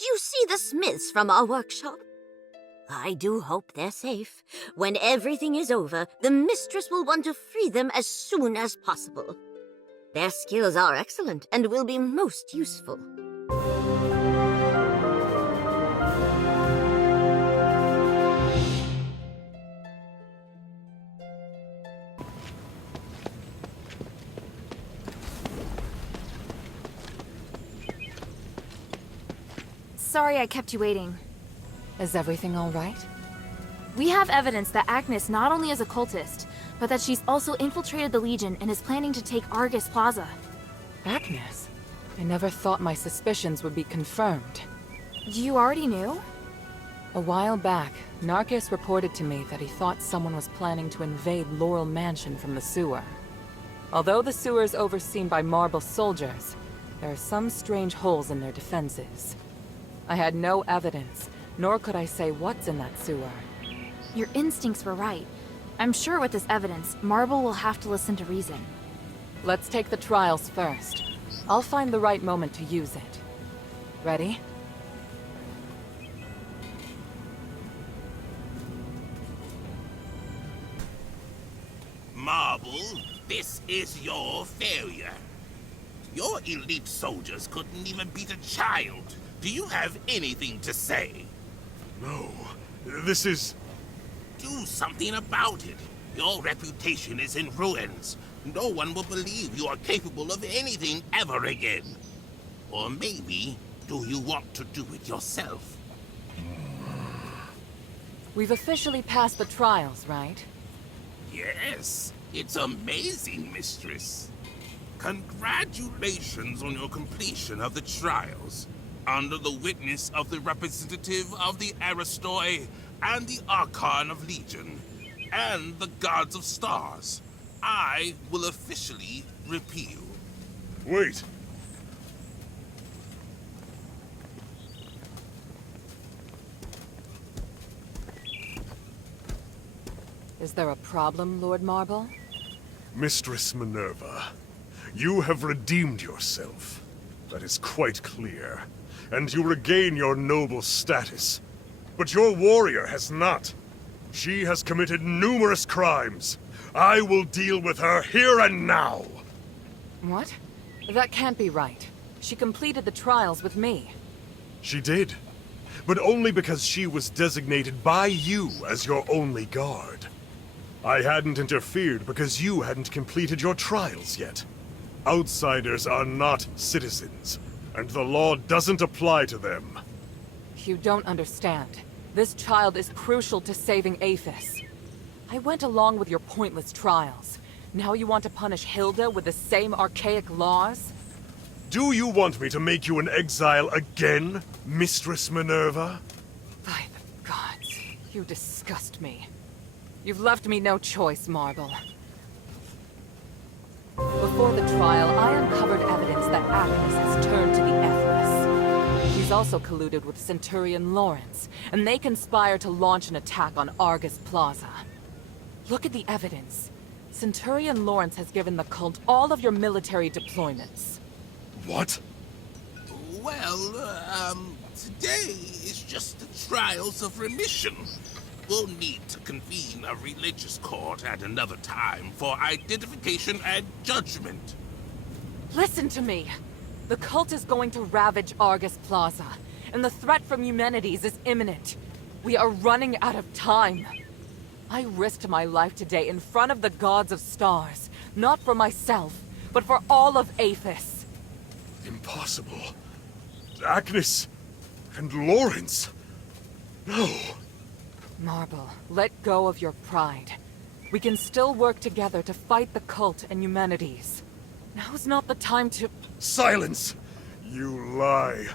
Did you see the smiths from our workshop? I do hope they're safe. When everything is over, the mistress will want to free them as soon as possible. Their skills are excellent and will be most useful. Sorry I kept you waiting. Is everything all right? We have evidence that Agnes not only is a cultist, but that she's also infiltrated the Legion and is planning to take Arges Plaza. Agnes? I never thought my suspicions would be confirmed. You already knew? A while back, Narcus reported to me that he thought someone was planning to invade Laurel Mansion from the sewer. Although the sewer is overseen by Marble soldiers, there are some strange holes in their defenses. I had no evidence, nor could I say what's in that sewer. Your instincts were right. I'm sure with this evidence, Marble will have to listen to reason. Let's take the trials first. I'll find the right moment to use it. Ready? Marble, this is your failure. Your elite soldiers couldn't even beat a child. Do you have anything to say? No. This is... Do something about it. Your reputation is in ruins. No one will believe you are capable of anything ever again. Or maybe, do you want to do it yourself? We've officially passed the trials, right? Yes. It's amazing, mistress. Congratulations on your completion of the trials. Under the witness of the representative of the Aristoi and the Archon of Legion, and the Gods of Stars, I will officially repeal. Wait. Is there a problem, Lord Marble? Mistress Minerva, you have redeemed yourself. That is quite clear. And you regain your noble status. But your warrior has not. She has committed numerous crimes. I will deal with her here and now. What? That can't be right. She completed the trials with me. She did. But only because she was designated by you as your only guard. I hadn't interfered because you hadn't completed your trials yet. Outsiders are not citizens, and the law doesn't apply to them. You don't understand. This child is crucial to saving Aphis. I went along with your pointless trials. Now you want to punish Hilda with the same archaic laws? Do you want me to make you an exile again, Mistress Minerva? By the gods, you disgust me. You've left me no choice, Marble. Before the trial, I uncovered evidence that Agnes has turned to the Ethless. She's also colluded with Centurion Lawrence, and they conspire to launch an attack on Arges Plaza. Look at the evidence. Centurion Lawrence has given the cult all of your military deployments. What? Well, today is just the trials of remission. We'll need to convene a religious court at another time for identification and judgment. Listen to me. The cult is going to ravage Arges Plaza, and the threat from Eumenides is imminent. We are running out of time. I risked my life today in front of the Gods of Stars, not for myself, but for all of Aphis. Impossible. Agnes and Lawrence. No. Marble, let go of your pride. We can still work together to fight the cult and Eumenides. Now's not the time to— Silence! You lie.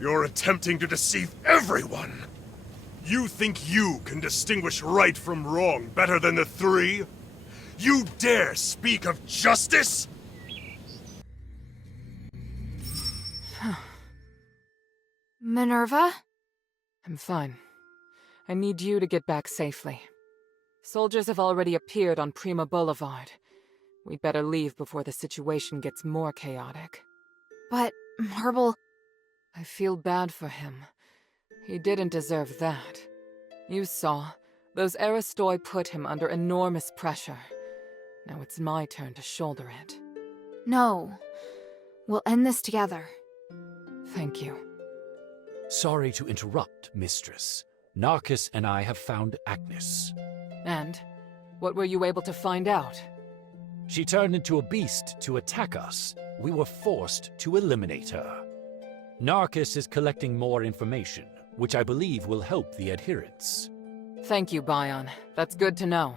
You're attempting to deceive everyone. You think you can distinguish right from wrong better than the three? You dare speak of justice? Minerva? I'm fine. I need you to get back safely. Soldiers have already appeared on Prima Boulevard. We'd better leave before the situation gets more chaotic. But, Marble, I feel bad for him. He didn't deserve that. You saw, those Aristoi put him under enormous pressure. Now it's my turn to shoulder it. No. We'll end this together. Thank you. Sorry to interrupt, Mistress. Narcus and I have found Agnes. And? What were you able to find out? She turned into a beast to attack us. We were forced to eliminate her. Narcus is collecting more information, which I believe will help the adherents. Thank you, Bion. That's good to know.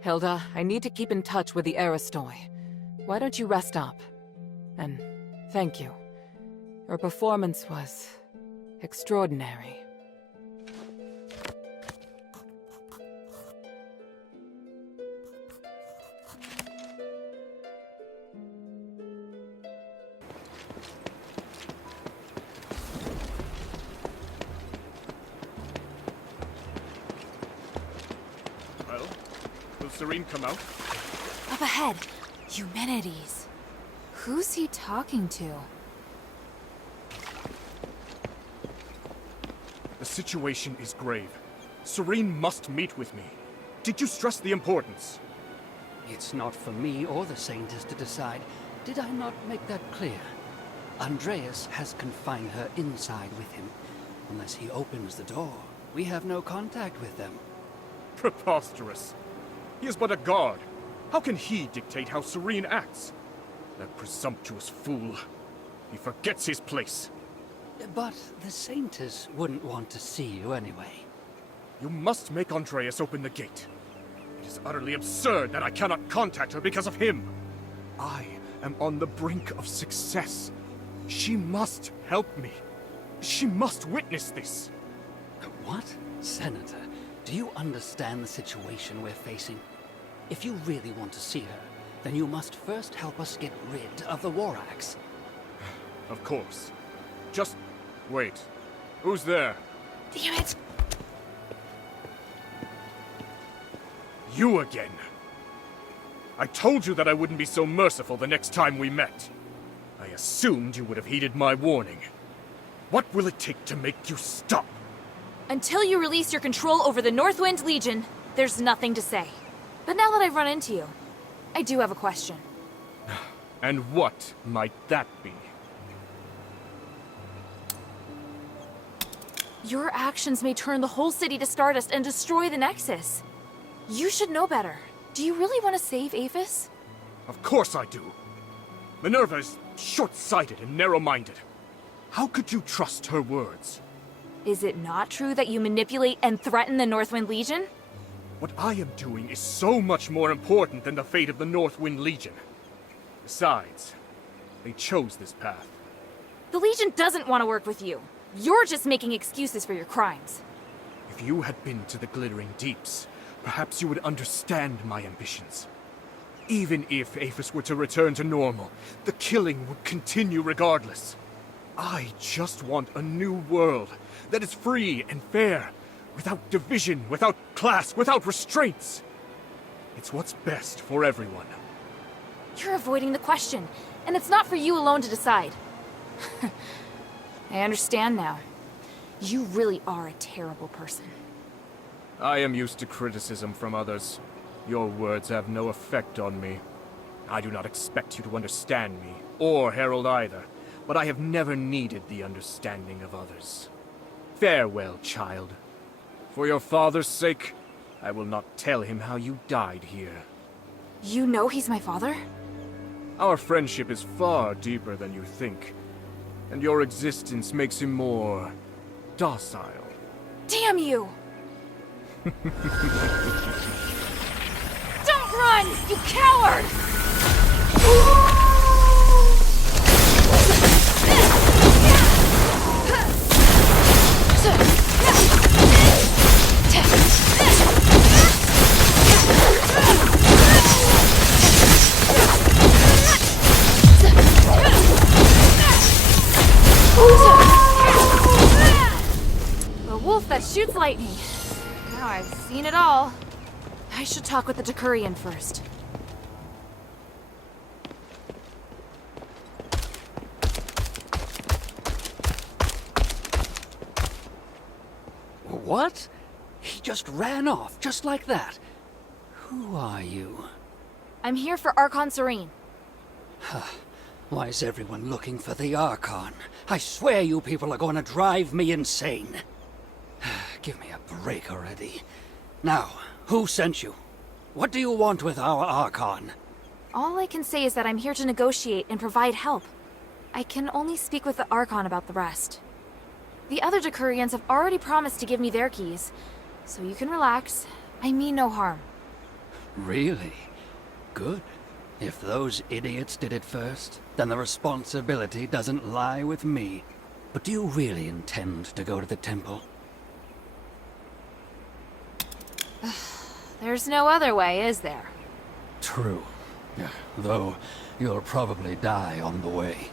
Hilda, I need to keep in touch with the Aristoi. Why don't you rest up? And thank you. Your performance was extraordinary. Well, will Seryne come out? Up ahead. Eumenides. Who's he talking to? The situation is grave. Seryne must meet with me. Did you stress the importance? It's not for me or the Saintess to decide. Did I not make that clear? Andreas has confined her inside with him. Unless he opens the door, we have no contact with them. Preposterous. He is but a guard. How can he dictate how Seryne acts? That presumptuous fool. He forgets his place. But the Saintess wouldn't want to see you anyway. You must make Andreas open the gate. It is utterly absurd that I cannot contact her because of him. I am on the brink of success. She must help me. She must witness this. What? Senator, do you understand the situation we're facing? If you really want to see her, then you must first help us get rid of the War Axe. Of course. Just wait. Who's there? Damn it! You again. I told you that I wouldn't be so merciful the next time we met. I assumed you would have heeded my warning. What will it take to make you stop? Until you release your control over the Northwind Legion, there's nothing to say. But now that I've run into you, I do have a question. And what might that be? Your actions may turn the whole city to stardust and destroy the Nexus. You should know better. Do you really want to save Aphis? Of course I do. Minerva is short-sighted and narrow-minded. How could you trust her words? Is it not true that you manipulate and threaten the Northwind Legion? What I am doing is so much more important than the fate of the Northwind Legion. Besides, they chose this path. The Legion doesn't want to work with you. You're just making excuses for your crimes. If you had been to the Glittering Deeps, perhaps you would understand my ambitions. Even if Aphis were to return to normal, the killing would continue regardless. I just want a new world that is free and fair, without division, without class, without restraints. It's what's best for everyone. You're avoiding the question, and it's not for you alone to decide. I understand now. You really are a terrible person. I am used to criticism from others. Your words have no effect on me. I do not expect you to understand me, or Herald either, but I have never needed the understanding of others. Farewell, child. For your father's sake, I will not tell him how you died here. You know he's my father? Our friendship is far deeper than you think, and your existence makes him more docile. Damn you! Don't run, you coward! The wolf that shoots lightning. Now I've seen it all. I should talk with the Decurion first. What? He just ran off, just like that. Who are you? I'm here for Archon Seryne. Why is everyone looking for the Archon? I swear you people are going to drive me insane. Give me a break already. Now, who sent you? What do you want with our Archon? All I can say is that I'm here to negotiate and provide help. I can only speak with the Archon about the rest. The other Decurions have already promised to give me their keys, so you can relax. I mean no harm. Really? Good. If those idiots did it first, then the responsibility doesn't lie with me. But do you really intend to go to the temple? There's no other way, is there? True. Though you'll probably die on the way.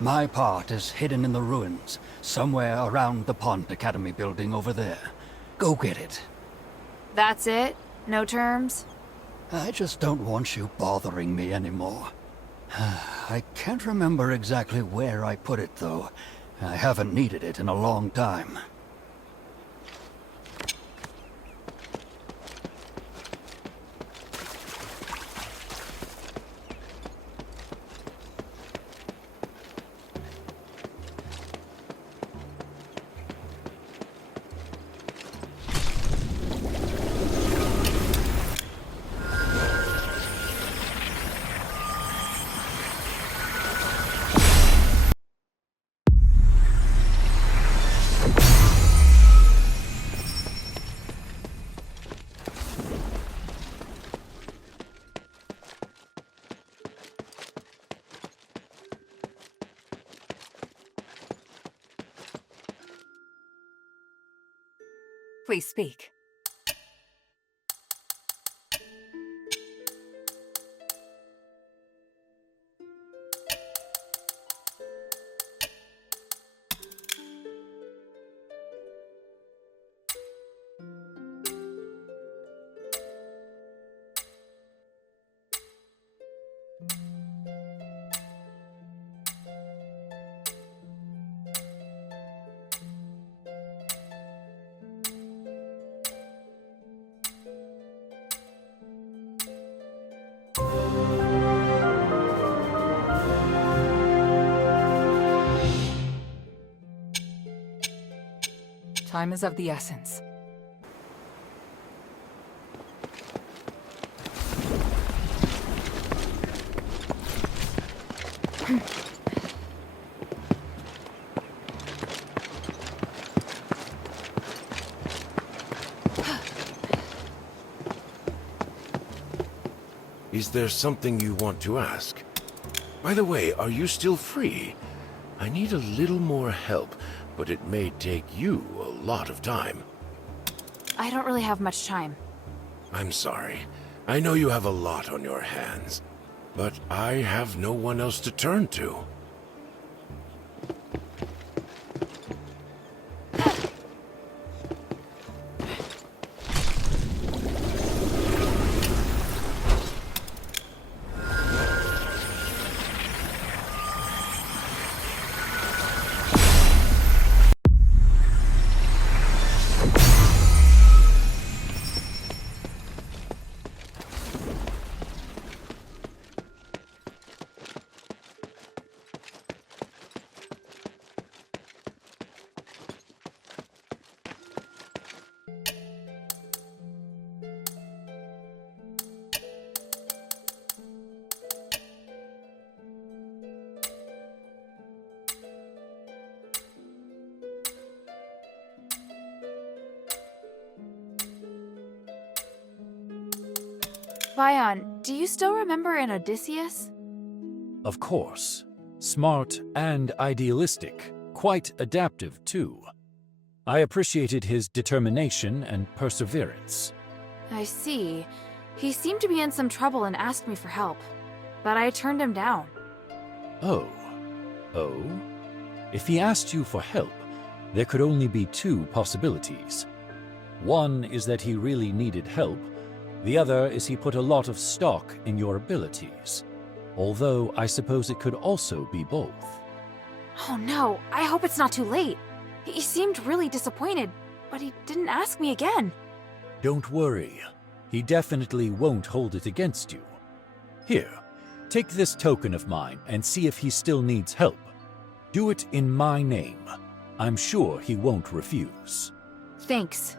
My part is hidden in the ruins, somewhere around the Pont Academy building over there. Go get it. That's it? No terms? I just don't want you bothering me anymore. I can't remember exactly where I put it, though. I haven't needed it in a long time. Please speak. Time is of the essence. Is there something you want to ask? By the way, are you still free? I need a little more help, but it may take you a lot of time. I don't really have much time. I'm sorry. I know you have a lot on your hands, but I have no one else to turn to. Vion, do you still remember an Odysseus? Of course. Smart and idealistic. Quite adaptive, too. I appreciated his determination and perseverance. I see. He seemed to be in some trouble and asked me for help, but I turned him down. Oh. Oh? If he asked you for help, there could only be two possibilities. One is that he really needed help. The other is he put a lot of stock in your abilities. Although I suppose it could also be both. Oh no, I hope it's not too late. He seemed really disappointed, but he didn't ask me again. Don't worry. He definitely won't hold it against you. Here, take this token of mine and see if he still needs help. Do it in my name. I'm sure he won't refuse. Thanks.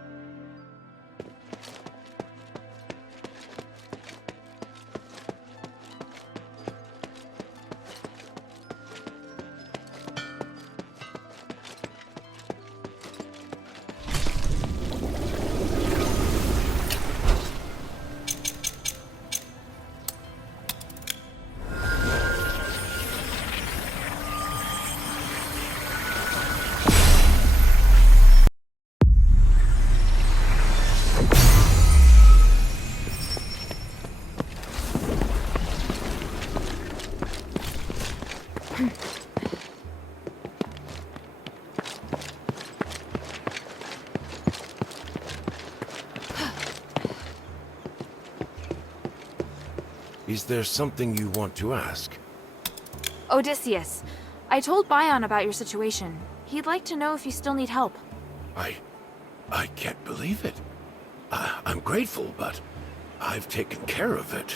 Is there something you want to ask? Odysseus, I told Bion about your situation. He'd like to know if you still need help. I can't believe it. I'm grateful, but I've taken care of it.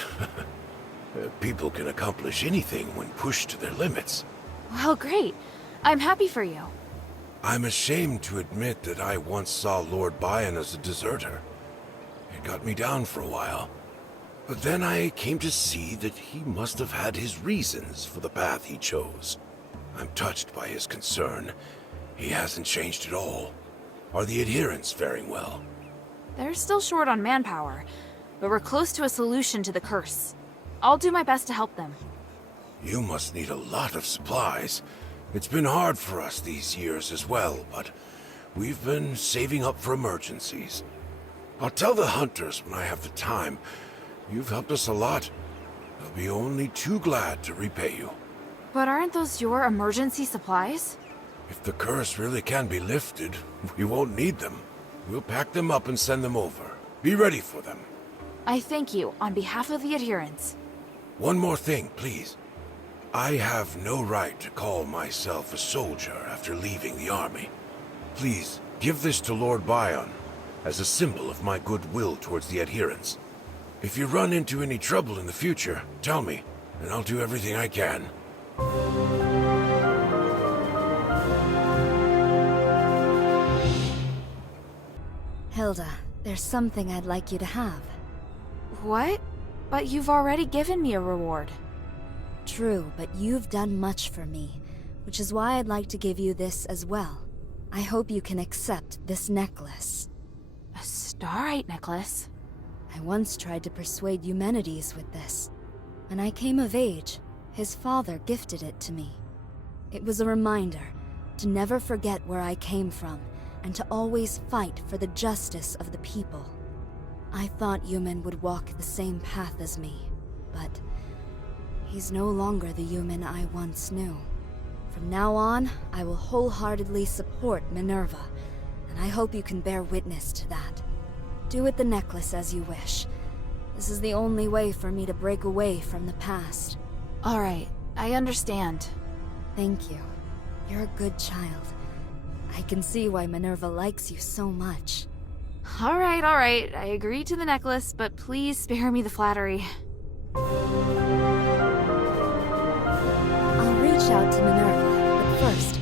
People can accomplish anything when pushed to their limits. Well, great. I'm happy for you. I'm ashamed to admit that I once saw Lord Bion as a deserter. It got me down for a while. But then I came to see that he must have had his reasons for the path he chose. I'm touched by his concern. He hasn't changed at all. Are the adherents faring well? They're still short on manpower, but we're close to a solution to the curse. I'll do my best to help them. You must need a lot of supplies. It's been hard for us these years as well, but we've been saving up for emergencies. I'll tell the hunters when I have the time. You've helped us a lot. They'll be only too glad to repay you. But aren't those your emergency supplies? If the curse really can be lifted, we won't need them. We'll pack them up and send them over. Be ready for them. I thank you on behalf of the adherents. One more thing, please. I have no right to call myself a soldier after leaving the army. Please, give this to Lord Bion as a symbol of my goodwill towards the adherents. If you run into any trouble in the future, tell me, and I'll do everything I can. Hilda, there's something I'd like you to have. What? But you've already given me a reward. True, but you've done much for me, which is why I'd like to give you this as well. I hope you can accept this necklace. A starite necklace? I once tried to persuade Eumenides with this. When I came of age, his father gifted it to me. It was a reminder to never forget where I came from, and to always fight for the justice of the people. I thought Eumen would walk the same path as me, but he's no longer the Eumen I once knew. From now on, I will wholeheartedly support Minerva, and I hope you can bear witness to that. Do with the necklace as you wish. This is the only way for me to break away from the past. All right, I understand. Thank you. You're a good child. I can see why Minerva likes you so much. All right. I agree to the necklace, but please spare me the flattery. I'll reach out to Minerva, but first...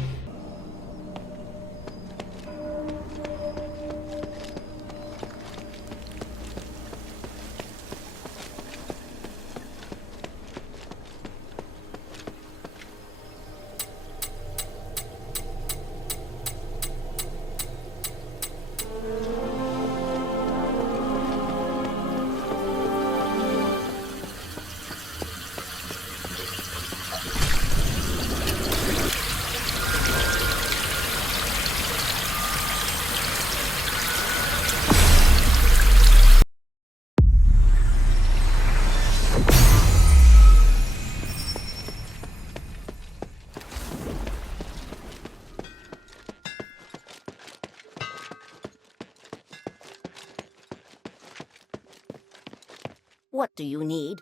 What do you need?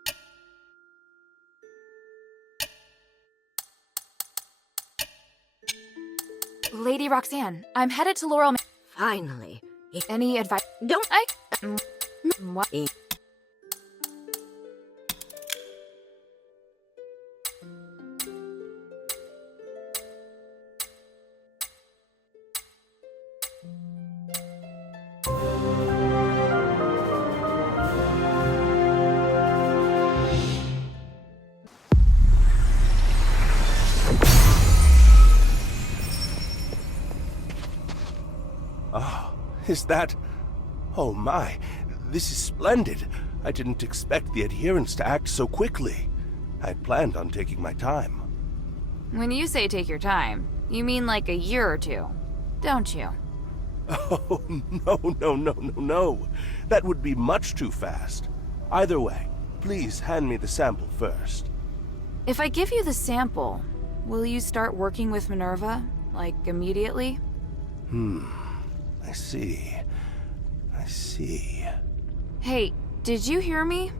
Lady Roxane, I'm headed to Laurel. Finally. Any advice? Don't... What? Is that... Oh my, this is splendid. I didn't expect the adherents to act so quickly. I'd planned on taking my time. When you say take your time, you mean like a year or two, don't you? Oh, no. That would be much too fast. Either way, please hand me the sample first. If I give you the sample, will you start working with Minerva, like immediately? I see. Hey, did you hear me?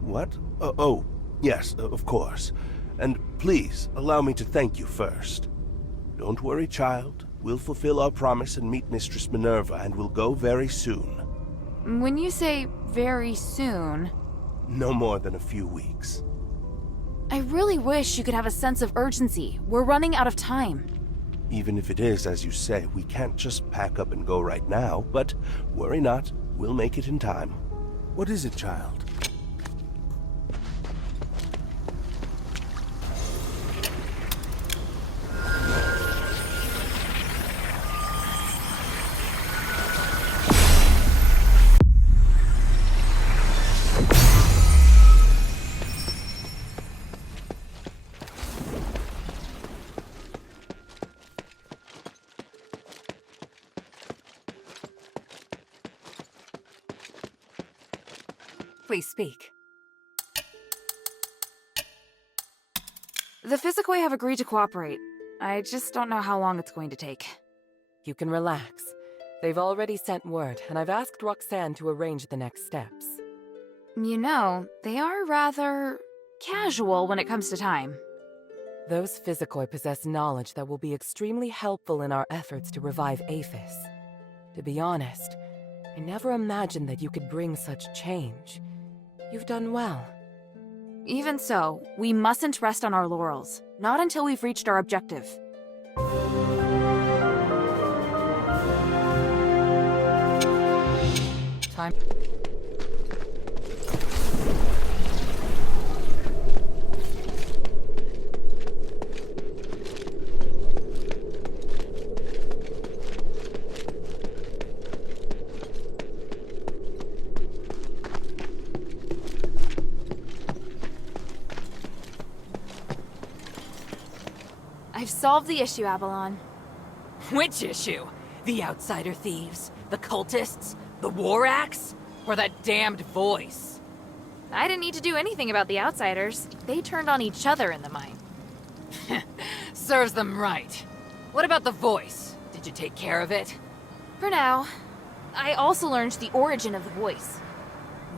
What? Oh, yes, of course. And please, allow me to thank you first. Don't worry, child. We'll fulfill our promise and meet Mistress Minerva, and we'll go very soon. When you say very soon... No more than a few weeks. I really wish you could have a sense of urgency. We're running out of time. Even if it is, as you say, we can't just pack up and go right now, but worry not, we'll make it in time. What is it, child? Please speak. The Physicoi have agreed to cooperate. I just don't know how long it's going to take. You can relax. They've already sent word, and I've asked Roxane to arrange the next steps. You know, they are rather casual when it comes to time. Those Physicoi possess knowledge that will be extremely helpful in our efforts to revive Aphis. To be honest, I never imagined that you could bring such change. You've done well. Even so, we mustn't rest on our laurels. Not until we've reached our objective. Time. I've solved the issue, Abellone. Which issue? The outsider thieves? The cultists? The war axe? Or that damned voice? I didn't need to do anything about the outsiders. They turned on each other in the mine. Serves them right. What about the voice? Did you take care of it? For now. I also learned the origin of the voice.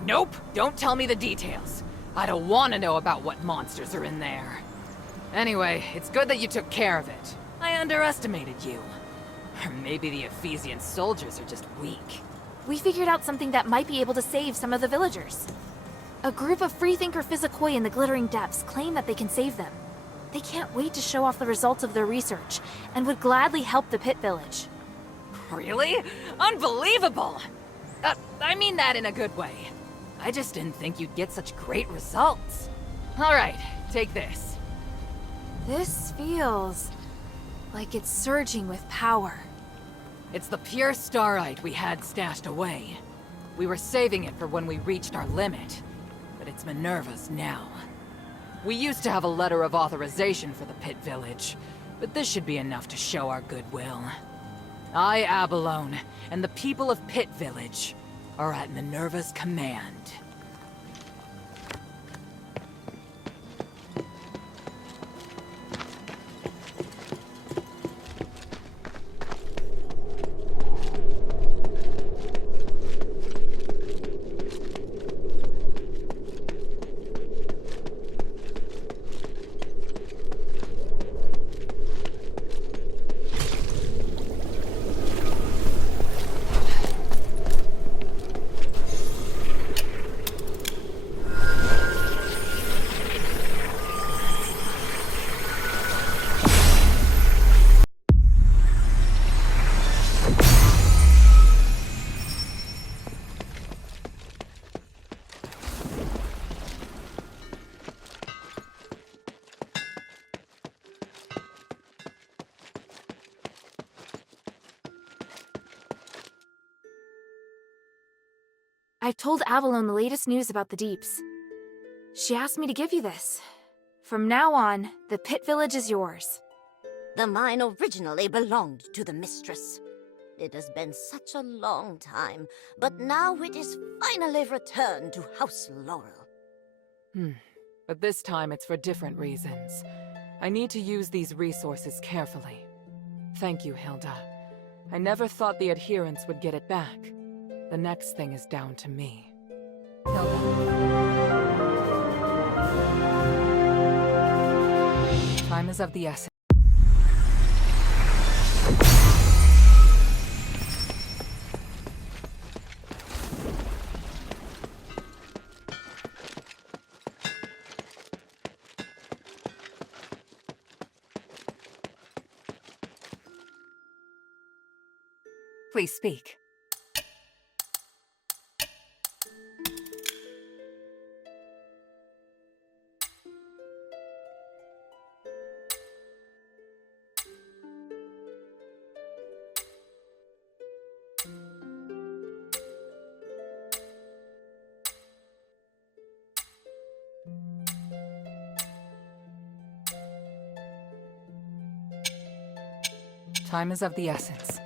Nope, don't tell me the details. I don't want to know about what monsters are in there. Anyway, it's good that you took care of it. I underestimated you. Or maybe the Ephesian soldiers are just weak. We figured out something that might be able to save some of the villagers. A group of freethinker Physicoi in the Glittering Depths claim that they can save them. They can't wait to show off the results of their research, and would gladly help the Pit Village. Really? Unbelievable! I mean that in a good way. I just didn't think you'd get such great results. Alright, take this. This feels like it's surging with power. It's the pure starite we had stashed away. We were saving it for when we reached our limit, but it's Minerva's now. We used to have a letter of authorization for the Pit Village, but this should be enough to show our goodwill. I, Abellone, and the people of Pit Village are at Minerva's command. I've told Abellone the latest news about the Deeps. She asked me to give you this. From now on, the Pit Village is yours. The mine originally belonged to the Mistress. It has been such a long time, but now it is finally returned to House Laurel. But this time it's for different reasons. I need to use these resources carefully. Thank you, Hilda. I never thought the adherents would get it back. The next thing is down to me. Hilda. Time is of the essence. Please speak. Time is of the essence.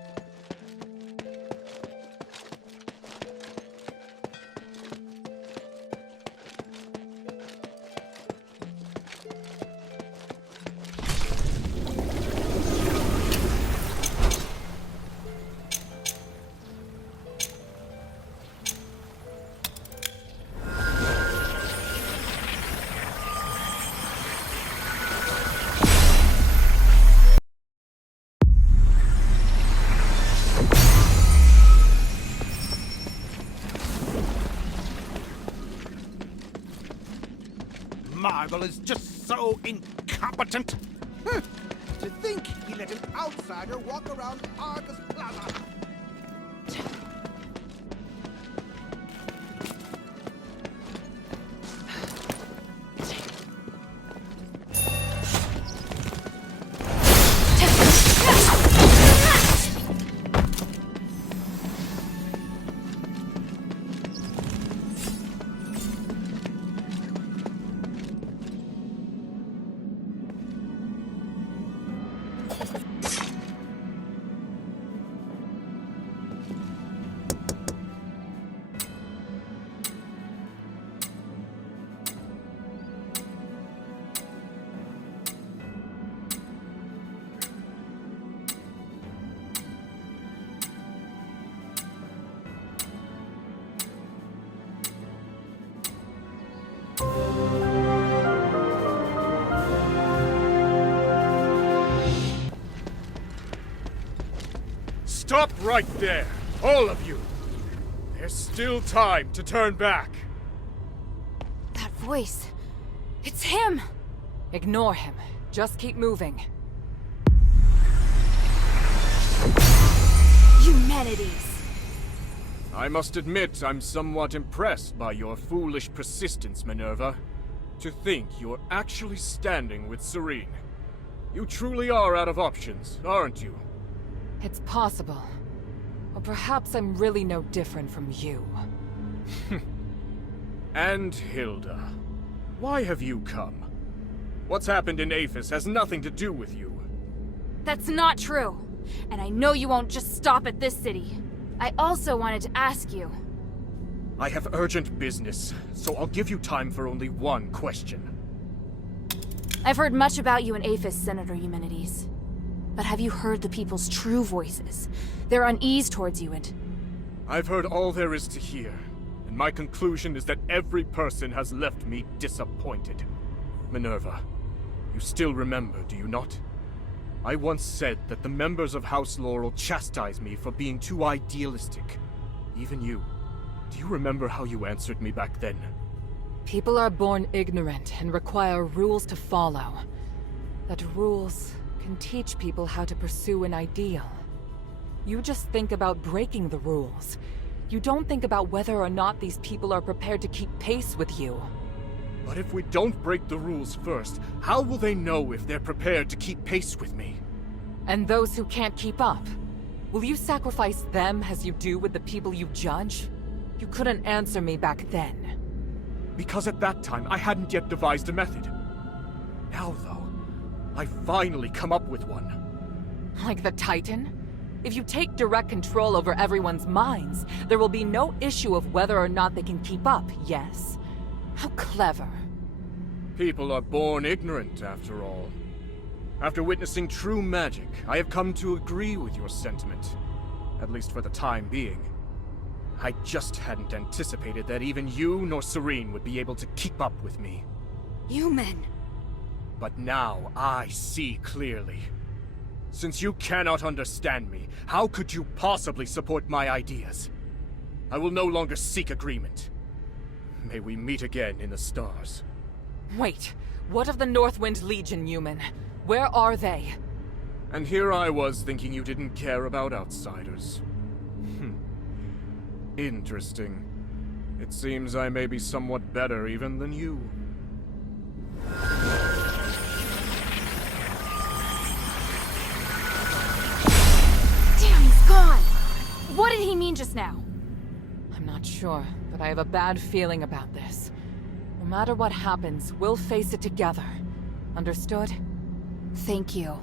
Marvel is just so incompetent. To think he let an outsider walk around Arges Plaza. Stop right there, all of you! There's still time to turn back. That voice. It's him! Ignore him. Just keep moving. Eumenides! I must admit I'm somewhat impressed by your foolish persistence, Minerva. To think you're actually standing with Seryne. You truly are out of options, aren't you? It's possible. Or perhaps I'm really no different from you. And Hilda, why have you come? What's happened in Aphis has nothing to do with you. That's not true. And I know you won't just stop at this city. I also wanted to ask you. I have urgent business, so I'll give you time for only one question. I've heard much about you in Aphis, Senator Eumenides. But have you heard the people's true voices? Their unease towards you and... I've heard all there is to hear, and my conclusion is that every person has left me disappointed. Minerva, you still remember, do you not? I once said that the members of House Laurel chastise me for being too idealistic. Even you. Do you remember how you answered me back then? People are born ignorant and require rules to follow. That rules can teach people how to pursue an ideal. You just think about breaking the rules. You don't think about whether or not these people are prepared to keep pace with you. But if we don't break the rules first, how will they know if they're prepared to keep pace with me? And those who can't keep up? Will you sacrifice them as you do with the people you judge? You couldn't answer me back then. Because at that time, I hadn't yet devised a method. Now, though, I've finally come up with one. Like the Titan? If you take direct control over everyone's minds, there will be no issue of whether or not they can keep up, yes? How clever. People are born ignorant, after all. After witnessing true magic, I have come to agree with your sentiment. At least for the time being. I just hadn't anticipated that even you nor Seryne would be able to keep up with me. You men! But now I see clearly. Since you cannot understand me, how could you possibly support my ideas? I will no longer seek agreement. May we meet again in the stars. Wait, what of the Northwind Legion, Human? Where are they? And here I was thinking you didn't care about outsiders. Interesting. It seems I may be somewhat better even than you. Damn, he's gone! What did he mean just now? I'm not sure, but I have a bad feeling about this. No matter what happens, we'll face it together. Understood? Thank you.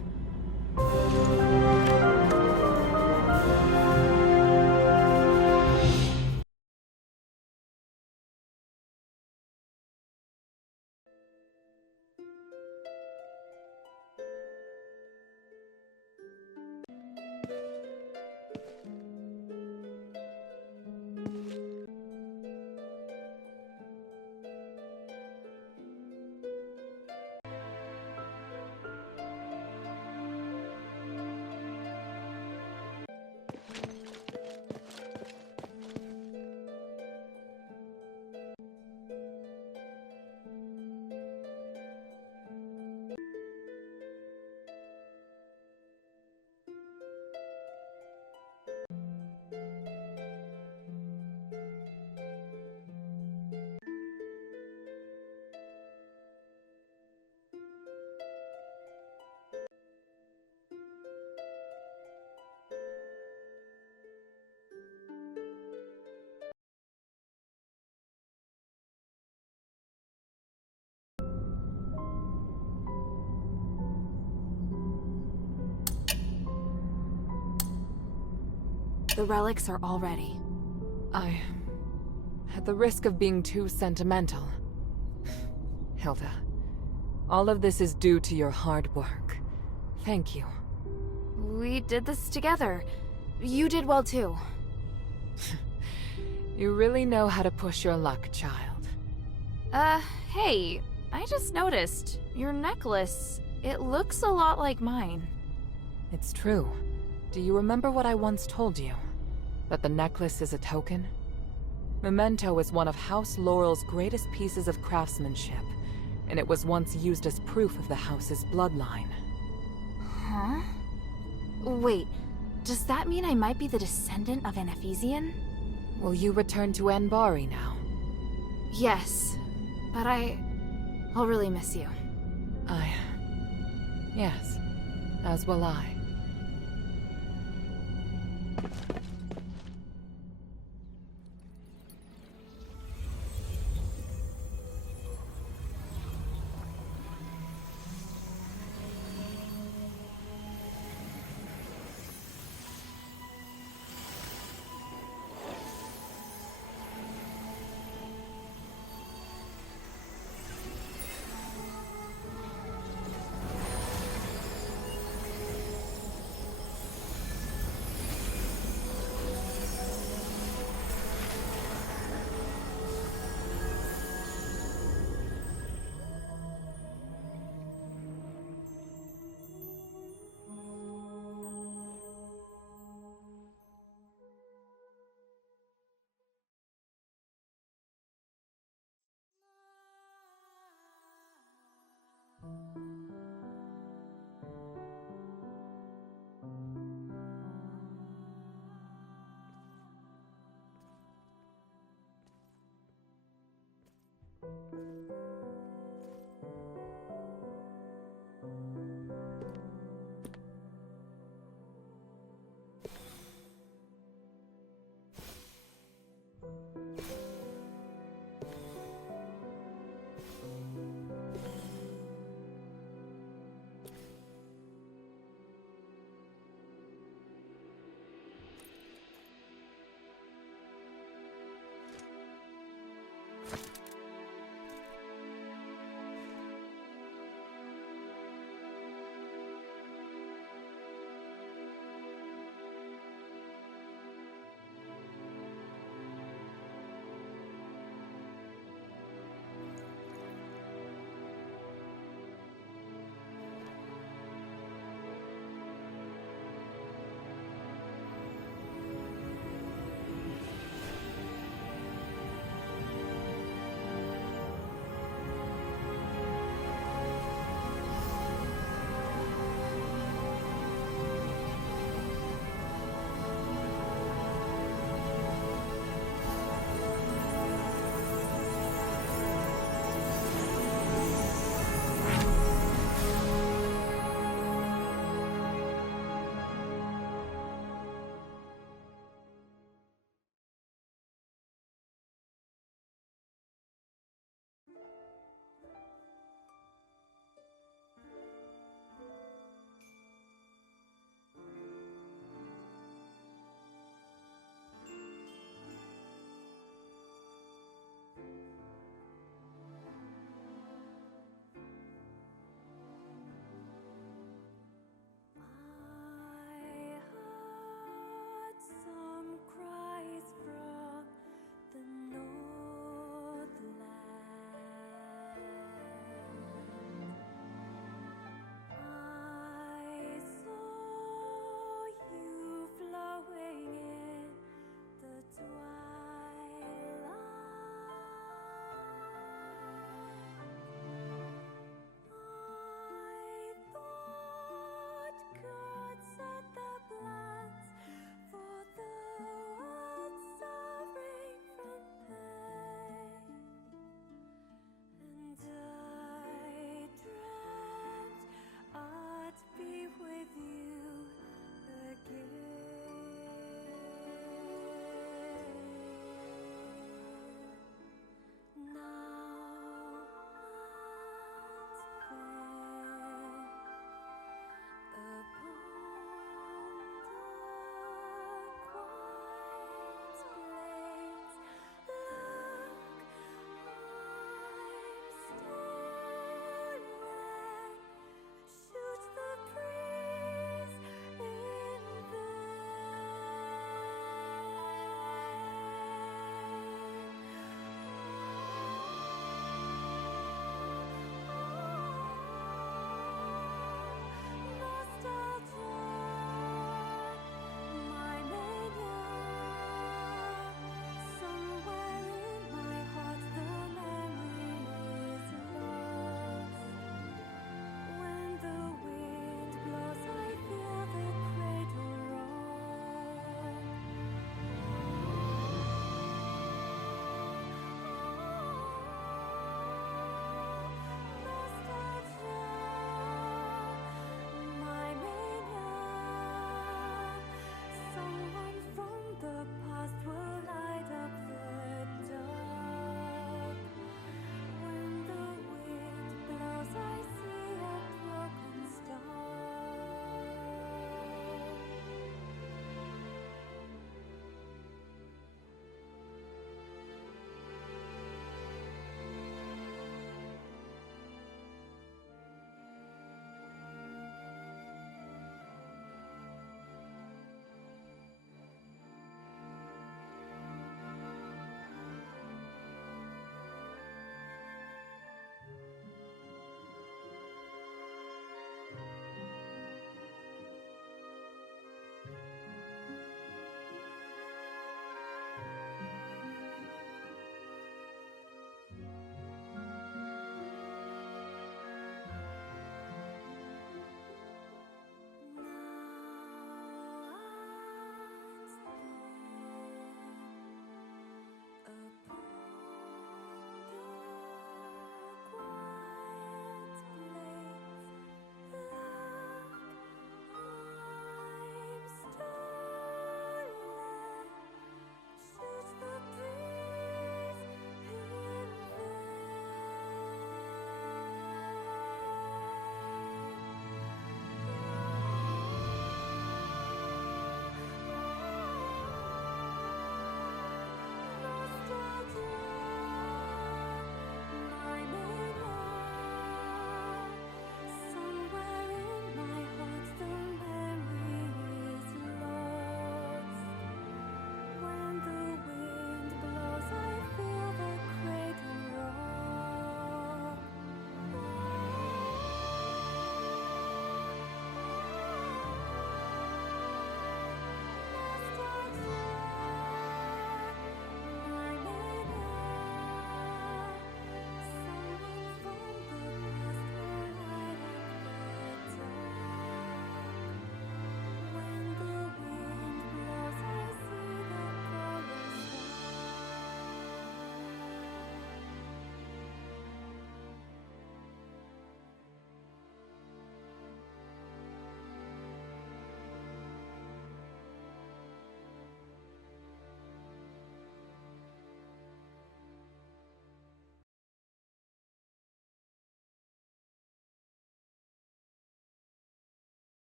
The relics are all ready. At the risk of being too sentimental, Hilda, all of this is due to your hard work. Thank you. We did this together. You did well too. You really know how to push your luck, child. Hey, I just noticed. Your necklace, it looks a lot like mine. It's true. Do you remember what I once told you? That the necklace is a token? Memento is one of House Laurel's greatest pieces of craftsmanship, and it was once used as proof of the house's bloodline. Huh? Wait, does that mean I might be the descendant of an Ephesian? Will you return to Anbari now? Yes, but I'll really miss you. Yes, as will I.